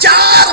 4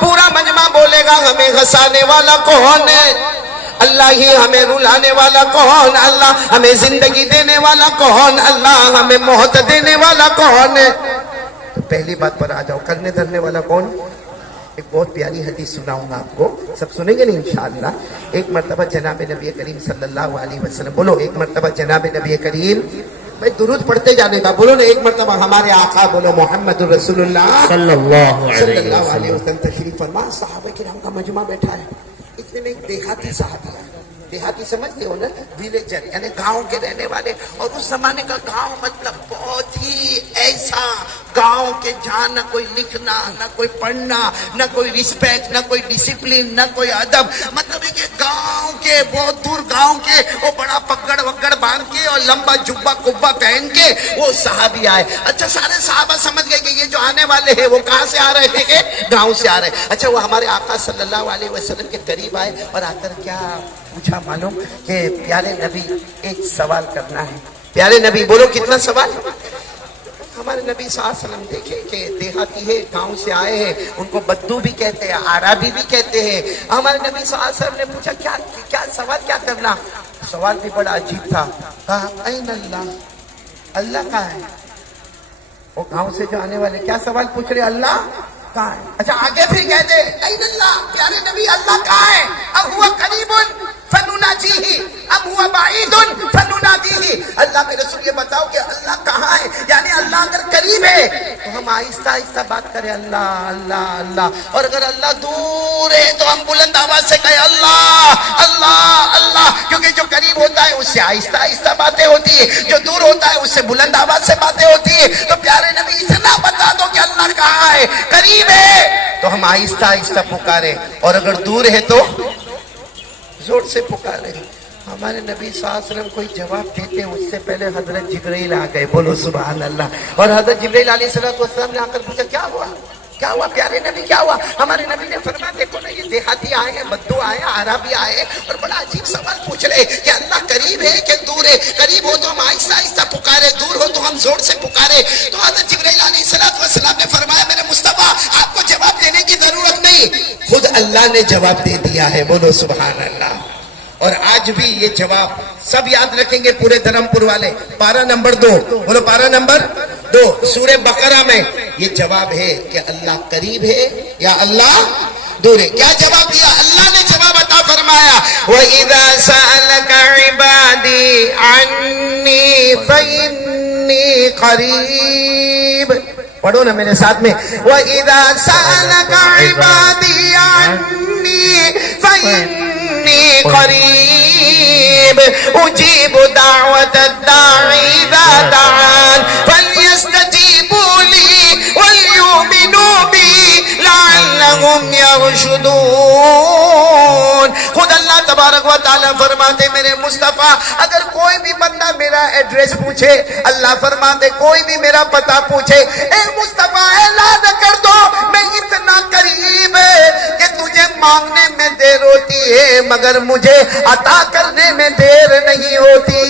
پورا مجمع بولے گا ہمیں ہنسانے والا کون ہے؟ اللہ ہی ہمیں رلانے والا کون؟ اللہ ہمیں زندگی دینے والا کون؟ اللہ ہمیں موت دینے والا کون ہے؟ تو پہلی بات پر آ جاؤ، کرنے دھرنے والا کون؟ ایک بہت پیاری حدیث سناؤں گا آپ کو، سب سنیں گے نہیں انشاءاللہ۔ ایک مرتبہ جناب نبی کریم صلی اللہ علیہ وسلم، بولو ایک مرتبہ جناب نبی کریم، میں درود پڑھتے جانے کا، بولو نا ایک مرتبہ ہمارے آقا، بولو محمد رسول اللہ صلی اللہ علیہ وسلم تشریف فرما، صحابہ کرام کا مجمع بیٹھا ہے، اتنے میں ایک دیہاتی صحابی ہے، دیہاتی سمجھتے ہو نا، ویلیجر یعنی گاؤں کے رہنے والے، اور اس زمانے کا گاؤں مطلب بہت ہی ایسا گاؤں کے جہاں نہ کوئی لکھنا، نہ کوئی پڑھنا، نہ کوئی رسپیکٹ، نہ کوئی ڈسپلن، نہ کوئی ادب، مطلب کہ گاؤں کے بہت دور گاؤں کے، وہ بڑا پگڑ وگڑ باندھ کے اور لمبا جبہ کبا پہن کے وہ صحابی آئے۔ اچھا سارے صحابہ سمجھ گئے کہ یہ جو آنے والے ہیں وہ کہاں سے آ رہے ہیں؟ گاؤں سے آ رہے ہیں۔ اچھا وہ ہمارے آقا صلی اللہ علیہ وسلم کے قریب آئے اور آ کر کیا پوچھا معلوم؟ کہ پیارے نبی ایک سوال کرنا ہے۔ پیارے نبی بولو کتنا سوال؟ ہمارے نبی صلی اللہ علیہ وسلم دیکھیں کہ دیہاتی ہے، گاؤں سے آئے ہیں، ان کو بدو بھی کہتے ہیں، عربی بھی کہتے ہیں۔ ہمارے نبی صلی اللہ علیہ وسلم نے پوچھا کیا سوال کیا کرنا؟ سوال بھی بڑا عجیب تھا، کہا این اللہ، اللہ کہاں ہے؟ وہ گاؤں سے جو آنے والے کیا سوال پوچھ رہے؟ اللہ کہاں ہے؟ اچھا آگے پھر کہتے این اللہ، پیارے نبی اللہ کہاں ہے؟ اب ہوا قریب فنناجیہ ام ہوا بعید فننادیہ، اللہ کے رسول یہ بتاؤ کہ اللہ کہاں ہے؟ یعنی اللہ اگر قریب ہے تو ہم آہستہ آہستہ بات کریں اللہ اللہ اللہ، اور اگر اللہ دور ہے تو ہم بلند آواز سے کہیں اللہ اللہ اللہ، کیونکہ جو قریب ہوتا ہے اس سے آہستہ آہستہ باتیں ہوتی ہے، جو دور ہوتا ہے اس سے بلند آواز سے باتیں ہوتی ہے۔ تو پیارے نبی اتنا بتا دو کہ اللہ کہاں ہے، قریب ہے تو ہم آہستہ آہستہ پکاریں، اور اگر دور ہے تو زور سے پکارے۔ ہمارے نبی صلی اللہ علیہ وسلم کوئی جواب دیتے اس سے پہلے حضرت جبرائیل آ گئے، بولو سبحان اللہ، اور حضرت جبرائیل علیہ السلام نے آ کر پوچھا کیا ہوا کیا ہوا پیارے نبی کیا ہوا؟ ہمارے نبی نے فرمایا دیکھو نا یہ دیہاتی آئے ہیں، بدو آئے ہیں، عربی آئے ہیں، اور بڑا عجیب سوال پوچھ رہے کہ اللہ قریب ہے کہ دور ہے؟ قریب ہو تو ہم آہستہ آہستہ پکارے، دور ہو تو ہم زور سے پکارے۔ تو حضرت جبرائیل علیہ السلام نے فرمایا میرے مصطفیٰ آپ کو جواب دینے کی ضرورت نہیں، خود اللہ نے جواب دے دیا ہے، بولو سبحان اللہ۔ اور آج بھی یہ جواب سب یاد رکھیں گے پورے دھرم پور والے، پارہ نمبر 2، بولو پارہ نمبر 2 سورہ بقرہ میں یہ جواب ہے کہ اللہ قریب ہے یا اللہ دور ہے۔ کیا جواب دیا؟ اللہ نے جواب عطا فرمایا وَإِذَا سَأَلَكَ عِبَادِي عَنِّي فَإِنِّي قَرِيبٌ، پڑھو نا میرے ساتھ میں، وَإِذَا سَأَلَكَ عِبَادِي عَنِّي فَإِنِّي قریب اجیب دعوت الداعی اذا دعان فلیستجیبوا لی ولیؤمنوا بی لعلہم یرشدون۔ خود اللہ تبارک و تعالیٰ فرماتے میرے مصطفیٰ اگر کوئی بھی بندہ میرا ایڈریس پوچھے، اللہ فرماتے کوئی بھی میرا پتہ پوچھے، اے مصطفیٰ اعلان کر دو میں اتنا قریب ہے کہ تجھے مانگنے میں دیر ہوتی ہے مگر مجھے عطا کرنے میں دیر نہیں ہوتی۔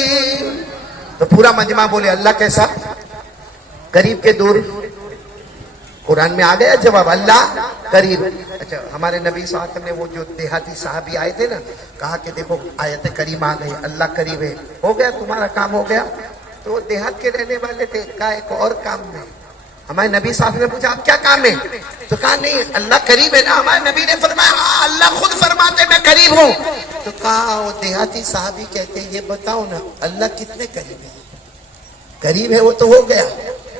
تو پورا مجمع بولے اللہ کیسا؟ قریب کے دور؟ قرآن میں آ گیا جواب اللہ قریب۔ اچھا ہمارے نبی صلی اللہ علیہ وسلم نے وہ جو دیہاتی صحابی آئے تھے نا، کہا کہ دیکھو آیت کریم آ گئی، اللہ قریب ہے، ہو گیا تمہارا کام ہو گیا۔ تو وہ دیہات کے رہنے والے تھے، کہا ایک اور کام ہے۔ ہمارے نبی صاحب نے پوچھا اب کیا کام ہے؟ تو کہا نہیں اللہ قریب ہے نا۔ ہمارے نبی نے فرمایا ہاں اللہ خود فرماتے میں قریب ہوں۔ تو کہا وہ دیہاتی صحابی کہتے یہ بتاؤ نا اللہ کتنے قریب ہے؟ قریب ہے وہ تو ہو گیا،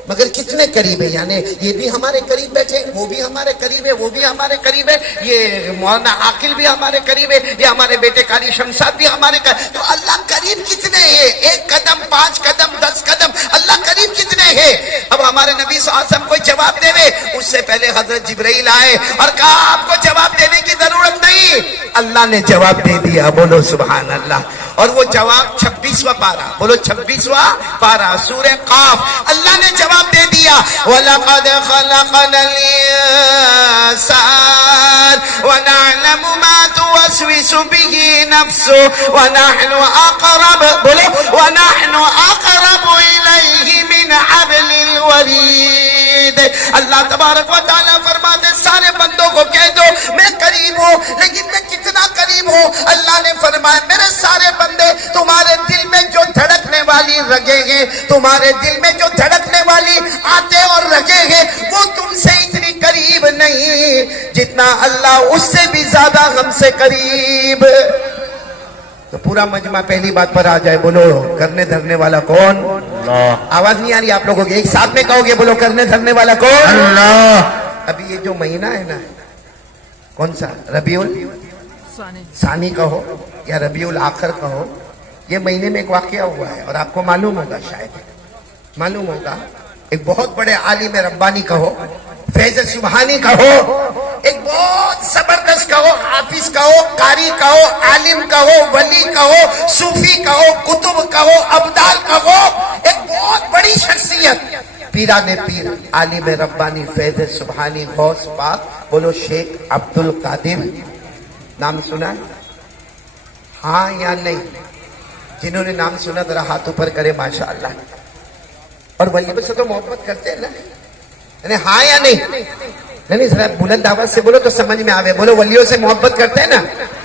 مگر کتنے قریب ہے؟ یعنی یہ بھی ہمارے قریب بیٹھے، وہ بھی ہمارے قریب ہے، وہ بھی ہمارے قریب ہے، یہ مولانا عاقل بھی ہمارے قریب ہے، یہ ہمارے بیٹے قاری شمشاد بھی ہمارے قریب۔ تو اللہ قریب کتنے ہے؟ 1 قدم 5 قدم 10 قدم، اللہ قریب کتنے ہے؟ اب ہمارے نبی صلی اللہ علیہ وسلم کوئی جواب دے دے اس سے پہلے حضرت جبرائیل آئے اور کہا آپ کو جواب دینے کی ضرورت نہیں، اللہ نے جواب دے دیا، بولو سبحان اللہ۔ اور وہ جواب 26واں پارہ، بولو 26واں پارہ سورہ قاف، اللہ نے جواب دے دیا وَلَقَدْ خَلَقْنَا الْإِنسَانَ وَنَعْلَمُ مَا تُوَسْوِسُ بِهِ نَفْسُهُ وَنَحْنُ أَقْرَبُ إِلَيْهِ مِنْ حَبْلِ الْوَرِيدِ۔ اللہ تبارک و تعالیٰ فرماتے سارے بندوں کو کو کہہ دو میں قریب ہوں، لیکن میں کتنا قریب ہوں؟ اللہ نے فرمایا میرے سارے بندے تمہارے دل میں جو دھڑکنے والی رگیں ہیں، تمہارے دل میں جو دھڑکنے والی آتے اور رگیں ہیں، وہ تم سے اتنی قریب نہیں جتنا اللہ اس سے بھی زیادہ ہم سے قریب۔ تو پورا مجمع پہلی بات پر آ جائے، بولو کرنے دھرنے والا کون؟ اللہ۔ آواز نہیں آ رہی آپ لوگوں کی، ایک ساتھ میں کہو گے، بولو کرنے دھرنے والا کون؟ اللہ۔ ابھی یہ جو مہینہ ہے نا، کون سا؟ ربیع ثانی کہو یا ربیع الاخر کہو، یہ مہینے میں ایک واقعہ ہوا ہے اور آپ کو معلوم ہوگا، شاید معلوم ہوگا۔ ایک بہت بڑے عالم ربانی کہو، فیض سبحانی کہو، ایک بہت زبردست کہو، حافظ کہو، قاری کہو، عالم کہو، ولی کہو، صوفی کہو، کتب کہو، ابدال کہو، ایک بہت بڑی شخصیت، پیران پیر، عالم ربانی، فیض سبحانی، غوث پاک، بولو شیخ عبد القادر، نام سنا ہے؟ ہاں یا نہیں؟ جنہوں نے نام سنا ذرا ہاتھ اوپر کرے، ماشاءاللہ۔ اور ولی سے تو محبت کرتے ہیں نا، یعنی ہاں یا نہیں؟ نہیں ذرا بلند آواز سے بولو تو سمجھ میں آوے، بولو ولیوں سے محبت کرتے ہیں نا۔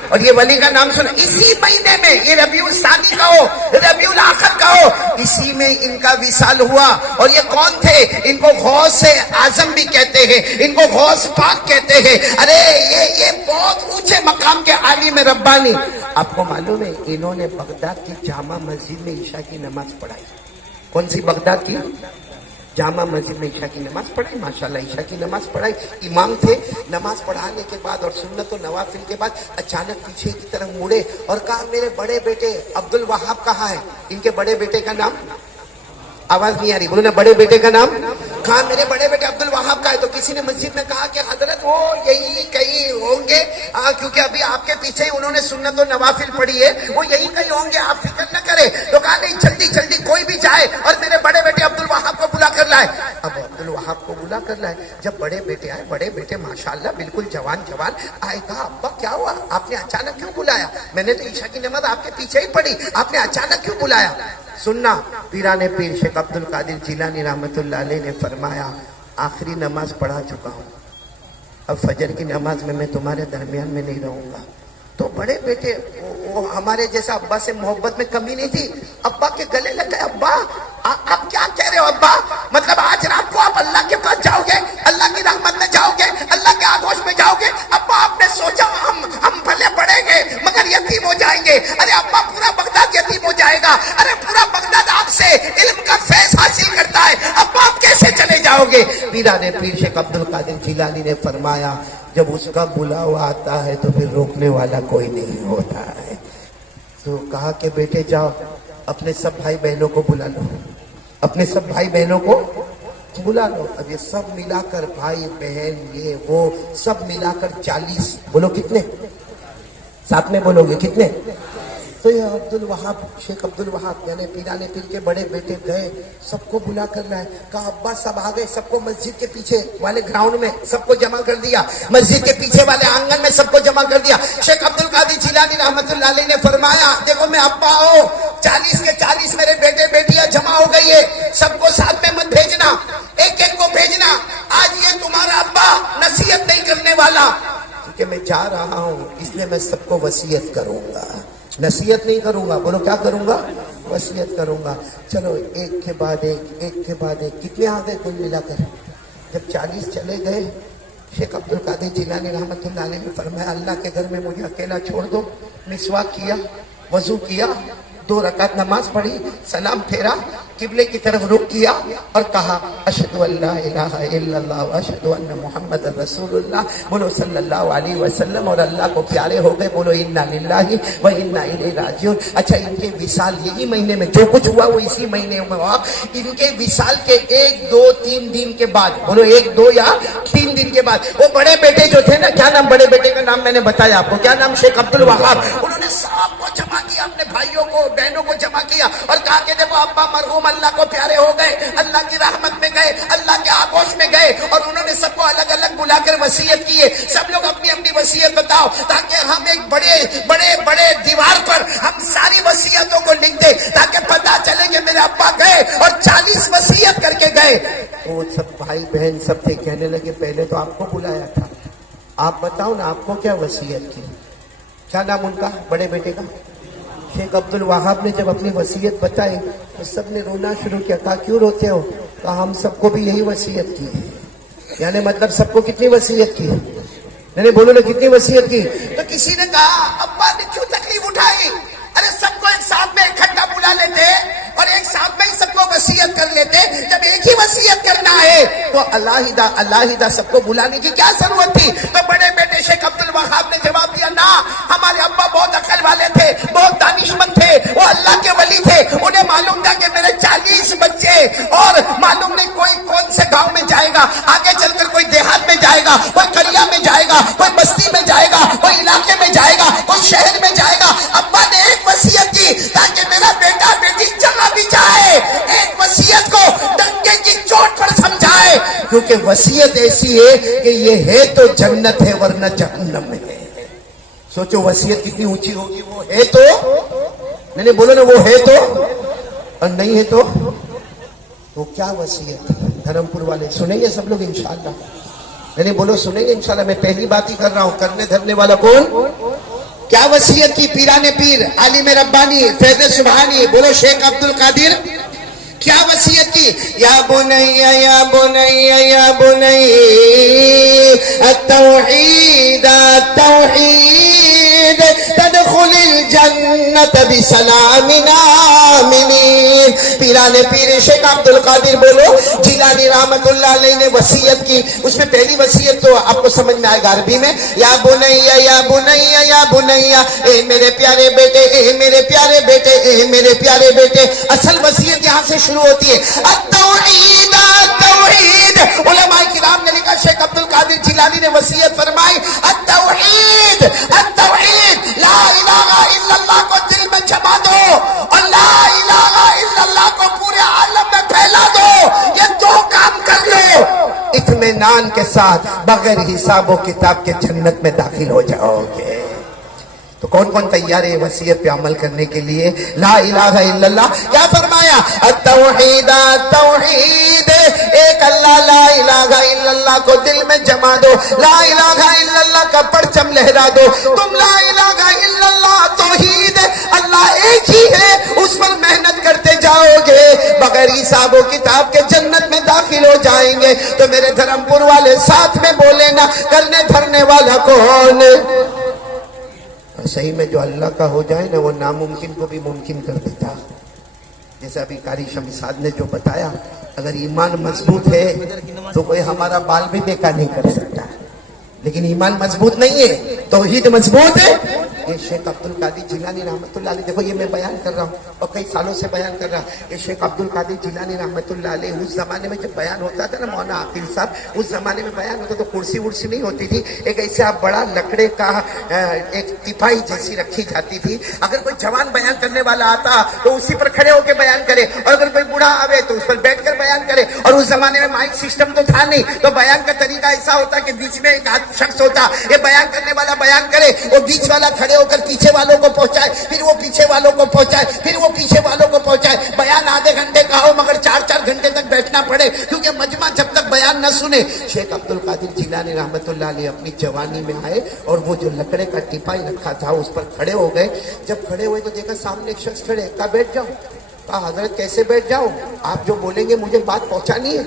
اور یہ ولی کا نام سنا، اسی مہینے میں، یہ ربیع الثانی کا ہو، ربیع الاخر کا ہو، اسی میں ان کا وصال ہوا۔ اور یہ کون تھے؟ ان کو غوث اعظم بھی کہتے ہیں، ان کو غوث پاک کہتے ہیں۔ ارے یہ بہت اونچے مقام کے عالم ربانی۔ آپ کو معلوم ہے انہوں نے بغداد کی جامع مسجد میں عشاء کی نماز پڑھائی۔ کون سی؟ بغداد کی جامع مسجد میں عشاء کی نماز پڑھائی، ماشاءاللہ عشاء کی نماز پڑھائی، امام تھے۔ نماز پڑھانے کے بعد اور سنت و نوافل کے بعد اچانک پیچھے کی طرف مڑے اور کہا میرے بڑے بیٹے عبد الوہاب کہاں ہے؟ ان کے بڑے بیٹے کا نام، آواز نہیں آ رہی، بولو نا، بڑے بیٹے کا نام کہا میرے بڑے بیٹے عبد الوہاب کا ہے۔ تو کسی نے مسجد میں کہا کہ حضرت وہ یہی کہیں ہوں گے، کیونکہ ابھی آپ کے پیچھے ہی انہوں نے سنت و نوافل پڑھی ہے، وہ یہی کہیں ہوں گے، آپ فکر نہ کریں۔ تو کہا نہیں، جلدی جلدی کوئی بھی جائے اور میرے بڑے بیٹے عبد الوہاب کو بلا کر لائے۔ اب عبد الوہاب کو بلا کر لائے، جب بڑے بیٹے آئے، بڑے بیٹے ماشاءاللہ بالکل جوان آئے، کہا ابا کیا ہوا؟ آپ نے اچانک کیوں بلایا؟ میں نے تو عشاء کی نماز آپ کے پیچھے ہی پڑھی، آپ نے اچانک کیوں بلایا؟ سننا، پیران پیر شیخ عبد القادر جیلانی رحمت اللہ علیہ نے فرمایا آخری نماز پڑھا چکا ہوں، اب فجر کی نماز میں تمہارے درمیان میں نہیں رہوں گا۔ تو بڑے بیٹے، وہ ہمارے جیسا ابا سے محبت میں کمی نہیں تھی، ابا کے گلے لگ گئے، ابا آپ کیا کہہ رہے ہو ابا؟ مطلب آج رات کو آپ اللہ کے پاس جاؤ گے، اللہ کی رحمت میں جاؤ گے، اللہ کے آغوش میں جاؤ گے؟ ابا آپ نے سوچا ہم بھلے پڑھیں گے مگر یتیم ہو جائیں گے۔ ارے ابا پورا بغداد یتیم ہو جائے گا، ارے پورا بغداد آپ سے علم کا فیض حاصل کرتا ہے، ابا آپ کیسے چلے جاؤ گے؟ پیران پیر شیخ عبد القادر جیلانی نے فرمایا جب اس کا بلاوا آتا ہے تو پھر روکنے والا کوئی نہیں ہوتا ہے۔ تو کہا کہ بیٹے جاؤ اپنے سب بھائی بہنوں کو بلا لو، اپنے سب بھائی بہنوں کو بلا لو۔ اب یہ سب ملا کر بھائی بہن یہ وہ سب ملا کر 40، بولو کتنے؟ ساتھ میں بولو گے کتنے؟ تو یہ عبد الوہاب، شیخ عبد الوہاب یعنی پیران پیر کے بڑے بیٹے گئے، سب کو بلا کر لائے، کہا ابا سب آ گئے، سب کو مسجد کے پیچھے والے گراؤنڈ میں سب کو جمع کر دیا، مسجد کے پیچھے والے آنگن میں سب کو جمع کر دیا۔ شیخ عبد القادر جیلانی رحمت اللہ علیہ نے فرمایا دیکھو میں ابا ہوں، 40 کے 40 میرے بیٹے بیٹیاں جمع ہو گئی ہے، سب کو ساتھ میں مت بھیجنا، ایک ایک کو بھیجنا، آج یہ تمہارا ابا نصیحت نہیں کرنے والا، کیونکہ میں جا رہا ہوں اس لیے میں سب کو وصیت کروں گا، نصیحت نہیں کروں گا، بولو کیا کروں گا؟ وصیت کروں گا۔ چلو ایک کے بعد ایک، ایک کے بعد ایک، کتنے آ گئے کل ملا کر؟ جب 40 چلے گئے، شیخ عبد القادر جیلانی رحمت اللہ علیہ نے فرمایا اللہ کے گھر میں مجھے اکیلا چھوڑ دو۔ مسواک کیا، وضو کیا، 2 رکعت نماز پڑھی، سلام پھیرا، قبلے کی طرف رخ کیا اور کہا اشہد ان لا الہ الا اللہ واشہد ان محمد رسول اللہ، بولو صلی اللہ علیہ وسلم، اور اللہ کو پیارے ہو گئے، بولو انا للہ و انا الیہ راجعون۔ اچھا ان کے وصال یہی مہینے میں، جو کچھ ہوا وہ اسی مہینے میں ہوا۔ ان کے وصال کے 1 2 3 دن کے بعد، بولو 1 2 یا 3 دن کے بعد، وہ بڑے بیٹے جو تھے نا، کیا نام بڑے بیٹے کا نام میں نے بتایا آپ کو، کیا نام؟ شیخ عبد الوہاب۔ انہوں نے سب کو جمع کیا، اپنے بھائیوں کو بہنوں کو جمع کیا اور کہا کہ دیکھو ابا مرحوم اللہ کو پیارے ہو گئے، اللہ کی رحمت میں گئے، اللہ کے آغوش میں گئے، اور انہوں نے سب کو الگ الگ بلا کر وصیت کی ہے۔ سب لوگ اپنی اپنی وصیت بتاؤ تاکہ ہم ایک بڑے دیوار پر ہم ساری وصیتوں کو لکھ دیں، تاکہ پتہ چلے کہ میرے ابا گئے اور 40 وصیت کر کے گئے۔ وہ سب بھائی بہن سب تھے، کہنے لگے پہلے تو آپ کو بلایا تھا، آپ بتاؤ نا آپ کو کیا وصیت کی؟ کیا نام ان کا بڑے بیٹے کا؟ شیخ عبد الوہاب نے جب اپنی وصیت بتائی تو سب نے رونا شروع کیا. کہا کیوں روتے ہو؟ کہا ہم سب کو بھی یہی وصیت کی. یعنی مطلب سب کو کتنی وصیت کی؟ نہیں بولو نا کتنی وصیت کی؟ تو کسی نے کہا ابا نے کیوں تکلیف اٹھائی؟ ارے سب کو ایک ساتھ میں اکٹھا بلا لیتے اور ایک ساتھ میں ہی سب کو وصیت کر لیتے. جب ایک ہی وصیت کرنا ہے تو علیحدہ سب کو بلانے کی کیا ضرورت تھی؟ تو بڑے بیٹے شیخ عبد الوہاب نے جواب دیا نا، ہمارے ابا بہت عقل والے تھے، بہت دانشمند تھے، وہ اللہ کے ولی تھے. انہیں معلوم تھا کہ میرے 40 بچے اور معلوم نہیں کوئی کون سے گاؤں میں جائے گا، آگے چل کر کوئی دیہات میں جائے گا، کوئی قریہ میں جائے گا، کوئی بستی میں جائے گا، کوئی علاقے میں جائے گا، کوئی شہر میں جائے گا. ابا نے ایک وصیت کی تاکہ میرا بیٹا بیٹی جہاں بھی جائے ایک وصیت کو ڈنکے کی چوٹ پر سمجھائے، کیونکہ وصیت ایسی ہے کہ یہ ہے تو جنت ہے ورنہ جہنم ہے. سوچو وصیت کتنی اونچی ہوگی. وہ ہے تو نہیں بولو نا، وہ ہے تو اور نہیں ہے تو کیا وصیت؟ دھرم پور والے سنیں گے سب لوگ انشاءاللہ؟ نہیں بولو سنیں گے انشاءاللہ. میں پہلی بات ہی کر رہا ہوں، کرنے دھرنے والا کون؟ کیا وصیت کی پیران پیر عالم ربانی فیض سبحانی؟ بولو شیخ عبد القادر. کیا وصیت کی؟ یا بنی یا بنی یا بنی التوحید التوحید تدخل الجنت بسلام آمنین. پیران پیر شیخ عبد القادر بولو جیلانی رحمت اللہ علیہ نے وصیت کی. اس میں پہلی وصیت تو آپ کو سمجھ میں آئے گا عربی میں، یا بنیا یا بنیا یا بنیا، اے میرے پیارے بیٹے، اے میرے پیارے بیٹے، اے میرے پیارے بیٹے. اصل وصیت یہاں سے شروع ہوتی ہے، التوحید التوحید. علماء کرام نے لکھا، شیخ عبد القادر جیلانی نے وصیت فرمائی التوحید التوحید، لا الہ الا اللہ کو دل میں جما دو اور لا الہ الا اللہ کو پورے عالم میں پھیلا دو. یہ دو کام کر لو، اطمینان کے ساتھ بغیر حساب و کتاب کے جنت میں داخل ہو جاؤ گے. تو کون کون تیار ہے وصیت پہ عمل کرنے کے لیے؟ لا الہ الا اللہ. کیا فرمایا؟ التوحید التوحید، ایک اللہ لا الہ الا اللہ کو دل میں جما دو، لا الہ الا اللہ کا پرچم لہرا دو. تم لا الہ الا اللہ توحید، اللہ ایک ہی ہے، اس پر محنت کرتے جاؤ گے، بغیر حساب و کتاب کے جنت میں داخل ہو جائیں گے. تو میرے دھرم پور والے ساتھ میں بولے نا، کرنے دھرنے والا کون؟ صحیح میں جو اللہ کا ہو جائے نا وہ ناممکن کو بھی ممکن کر دیتا. جیسے ابھی قاری شمساد نے جو بتایا، اگر ایمان مضبوط ہے تو کوئی ہمارا بال بھی بیکا نہیں کر سکتا. لیکن ایمان مضبوط نہیں ہے، توحید مضبوط ہے. یہ شیخ عبد القادر جیلانی رحمت اللہ علیہ، دیکھو یہ میں بیان کر رہا ہوں اور کئی سالوں سے بیان کر رہا ہوں. یہ شیخ عبد القادر جیلانی رحمت اللہ علیہ اس زمانے میں جب بیان ہوتا تھا نا مولانا عاقل صاحب، اس زمانے میں بیان ہوتا تو کرسی ورسی نہیں ہوتی تھی، ایک ایسے آپ بڑا لکڑے کا ایک تپائی جیسی رکھی جاتی تھی. اگر کوئی جوان بیان کرنے والا آتا تو اسی پر کھڑے ہو کے بیان کرے، اور اگر کوئی بوڑھا آوے تو اس پر بیٹھ کر بیان کرے. اور اس زمانے میں مائک سسٹم تو تھا نہیں، تو بیان کا طریقہ ایسا ہوتا کہ بیچ میں ایک شخص ہوتا، یہ بیان کرنے والا بیان کرے، وہ بیچ والا کھڑے ہو کر پیچھے والوں کو پہنچائے، پھر وہ پیچھے والوں کو پہنچائے، پھر وہ پیچھے والوں کو پہنچائے. بیان آدھے گھنٹے کا ہو مگر 4-4 گھنٹے تک بیٹھنا پڑے، کیونکہ مجمع جب تک بیان نہ سنے. شیخ عبد القادر جیلانی رحمت اللہ علیہ اپنی جوانی میں آئے اور وہ جو لکڑے کا ٹپائی رکھا تھا اس پر کھڑے ہو گئے. جب کھڑے ہوئے تو دیکھا سامنے ایک شخص کھڑے. کہا بیٹھ جاؤ. کہا حضرت کیسے بیٹھ جاؤں؟ آپ جو بولیں گے مجھے بات پہنچانی ہے.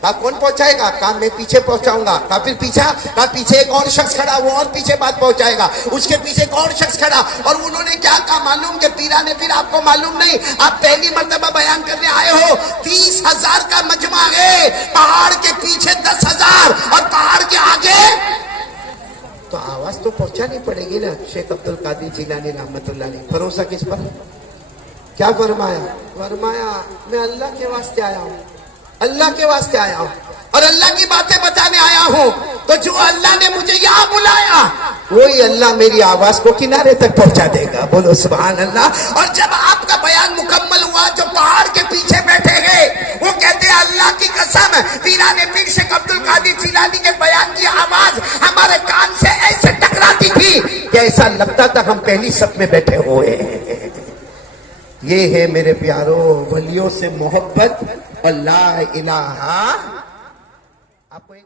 کہا کون پہنچائے گا؟ کہا میں پیچھے پہنچاؤں گا. کہا پھر پیچھے؟ کہا پیچھے ایک اور شخص کھڑا، وہ اور پیچھے بات پہنچائے گا. اس کے پیچھے ایک اور شخص کھڑا. اور انہوں نے کیا کہا معلوم؟ کہ پیران پھر آپ کو معلوم نہیں، آپ پہلی مرتبہ بیان کرنے آئے ہو، 30,000 کا مجمع ہے، پہاڑ کے پیچھے 10,000 اور پہاڑ کے آگے، تو آواز تو پہنچانی پڑے گی نا. شیخ عبد القادر جیلانی رحمت اللہ علیہ بھروسہ کس پر؟ کیا فرمایا؟ فرمایا میں اللہ کے واسطے آیا ہوں، اللہ کے واسطے آیا ہوں اور اللہ کی باتیں بتانے آیا ہوں. تو جو اللہ نے مجھے یہاں بلایا وہی اللہ میری آواز کو کنارے تک پہنچا دے گا. بولو سبحان اللہ. اور جب آپ کا بیان مکمل ہوا، جو پہاڑ کے پیچھے بیٹھے گئے وہ کہتے ہیں اللہ کی قسم پیران پیر شیخ عبد القادر جیلانی کے بیان کی آواز ہمارے کان سے ایسے ٹکراتی تھی کہ ایسا لگتا تھا ہم پہلی صف میں بیٹھے ہوئے ہیں. یہ ہے میرے پیاروں ولیوں سے محبت اور لا الہ. آپ کو ایک